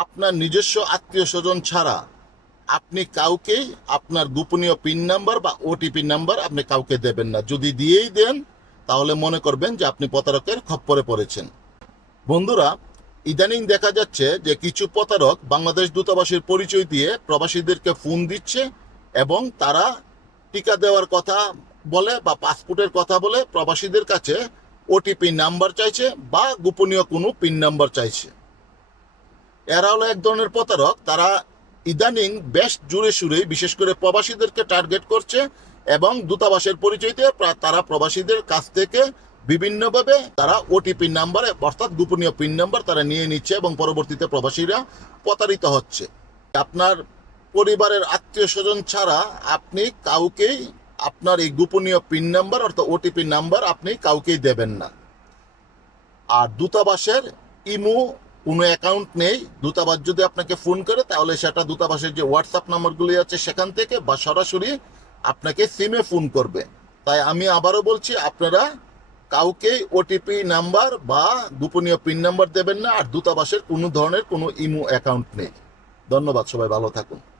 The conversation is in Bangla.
আপনার নিজস্ব আত্মীয় স্বজন ছাড়া আপনি কাউকেই আপনার গোপনীয় পিন নাম্বার বা ওটিপি নাম্বার আপনি কাউকে দেবেন না। যদি দিয়েই দেন, তাহলে মনে করবেন যে আপনি প্রতারকের খপ্পরে পড়েছেন। বন্ধুরা, ইদানিং দেখা যাচ্ছে যে কিছু প্রতারক বাংলাদেশ দূতাবাসের পরিচয় দিয়ে প্রবাসীদেরকে ফোন দিচ্ছে এবং তারা টিকা দেওয়ার কথা বলে বা পাসপোর্টের কথা বলে প্রবাসীদের কাছে ওটিপি নাম্বার চাইছে বা গোপনীয় কোনো পিন নাম্বার চাইছে। এরা হলো এক ধরনের প্রতারক। তারা ইদানিং বেশ জুড়ে সুরে বিশেষ করে প্রবাসীদেরকে টার্গেট করছে এবং দূতাবাসের পরিচয়তে প্রা- তারা প্রবাসীদের কাছ থেকে বিভিন্নভাবে তারা ওটিপি নাম্বার অর্থাৎ গোপনীয় পিন নাম্বার তারা নিয়ে নিচ্ছে এবং পরবর্তীতে প্রবাসীরা প্রতারিত হচ্ছে। আপনার পরিবারের আত্মীয় স্বজন ছাড়া আপনি কাউকেই আপনার এই গোপনীয় পিন নাম্বার অর্থাৎ ওটিপি নাম্বার আপনি কাউকেই দেবেন না। আর দূতাবাসের ইমো কোনো অ্যাকাউন্ট নেই, দূতাবাস যদি আপনাকে ফোন করে, তাহলে সেটা দূতাবাসের যে হোয়াটসঅ্যাপ নাম্বারগুলি আছে সেখান থেকে বা সরাসরি আপনাকে সিমে ফোন করবে। তাই আমি আবারও বলছি, আপনারা কাউকে ওটিপি নাম্বার বা গোপনীয় পিন নাম্বার দেবেন না, আর দূতাবাসের কোনো ধরনের কোনো ইমো অ্যাকাউন্ট নেই। ধন্যবাদ, সবাই ভালো থাকুন।